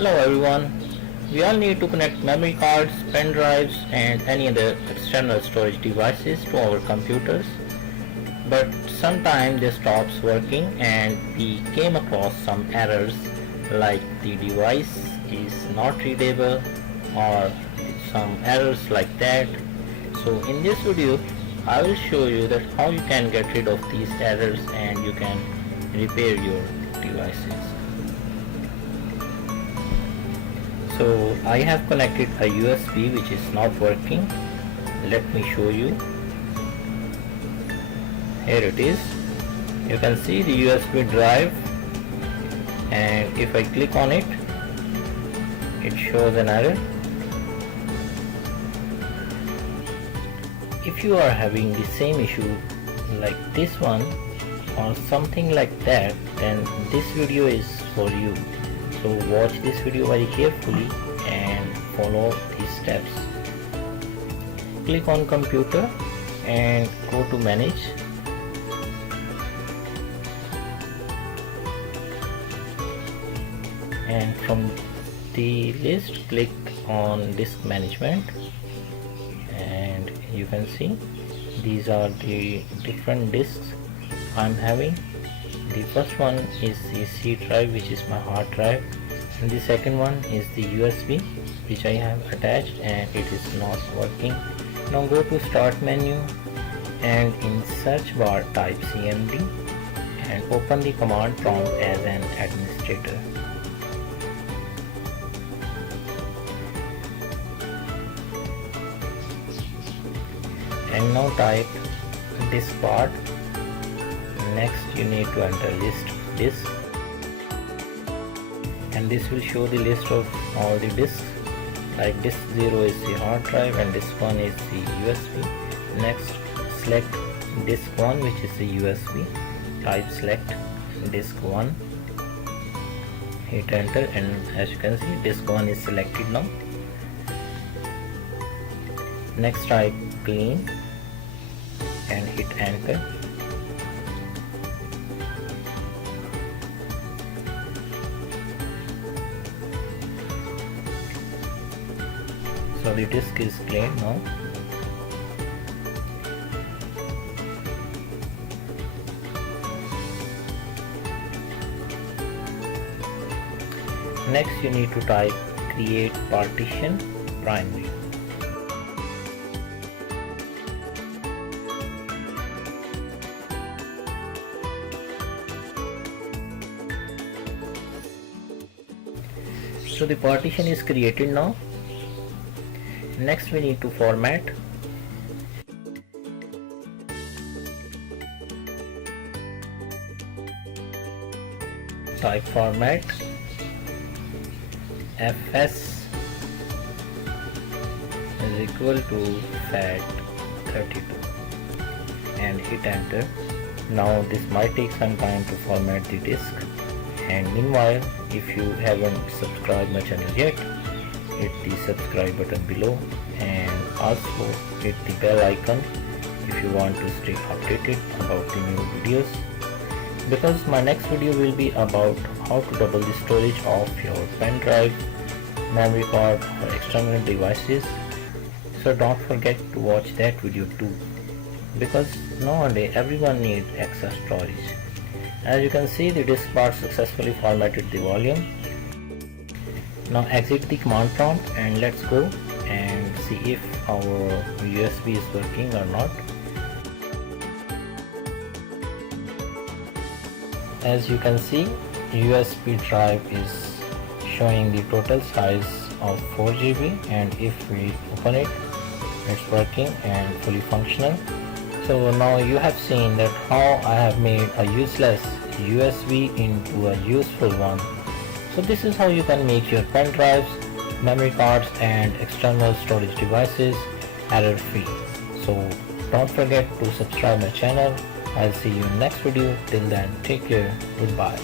Hello everyone. We all need to connect memory cards, pen drives and any other external storage devices to our computers. But sometimes they stops working and we came across some errors like the device is not readable or some errors like that. So in this video I will show you that how you can get rid of these errors and you can repair your devices. So I have connected a USB which is not working. Let me show you. Here it is. You can see the USB drive, and if I click on it, it shows an error. If you are having the same issue like this one or something like that, then this video is for you. So watch this video very carefully and follow these steps. Click on computer and go to manage. And from the list click on disk management, and you can see these are the different disks I'm having. The first one is the C drive, which is my hard drive, and the second one is the USB which I have attached and it is not working. Now go to start menu and in search bar type cmd and open the command prompt as an administrator. And now type diskpart. Next you need to enter list disk, and this will show the list of all the disks. Like disk 0 is the hard drive and disk 1 is the USB. Next select disk 1, which is the USB. Type select disk 1, hit enter, and as you can see disk 1 is selected now. Next type clean and hit enter. So the disk is clean now. Next you need to type create partition primary. So the partition is created now. Next we need to format. Type format fs is equal to FAT32 and hit enter. Now this might take some time to format the disk, and meanwhile if you haven't subscribed my channel yet, hit the subscribe button below and also hit the bell icon if you want to stay updated about the new videos, because my next video will be about how to double the storage of your pen drive, memory card or external devices. So don't forget to watch that video too, because nowadays everyone needs extra storage. As you can see, the disk part successfully formatted the volume. Now exit the command prompt and let's go and see if our USB is working or not. As you can see, USB drive is showing the total size of 4 GB, and if we open it, it's working and fully functional. So now you have seen that how I have made a useless USB into a useful one. So this is how you can make your pen drives, memory cards and external storage devices error free. So don't forget to subscribe my channel. I'll see you in next video. Till then, take care. Goodbye.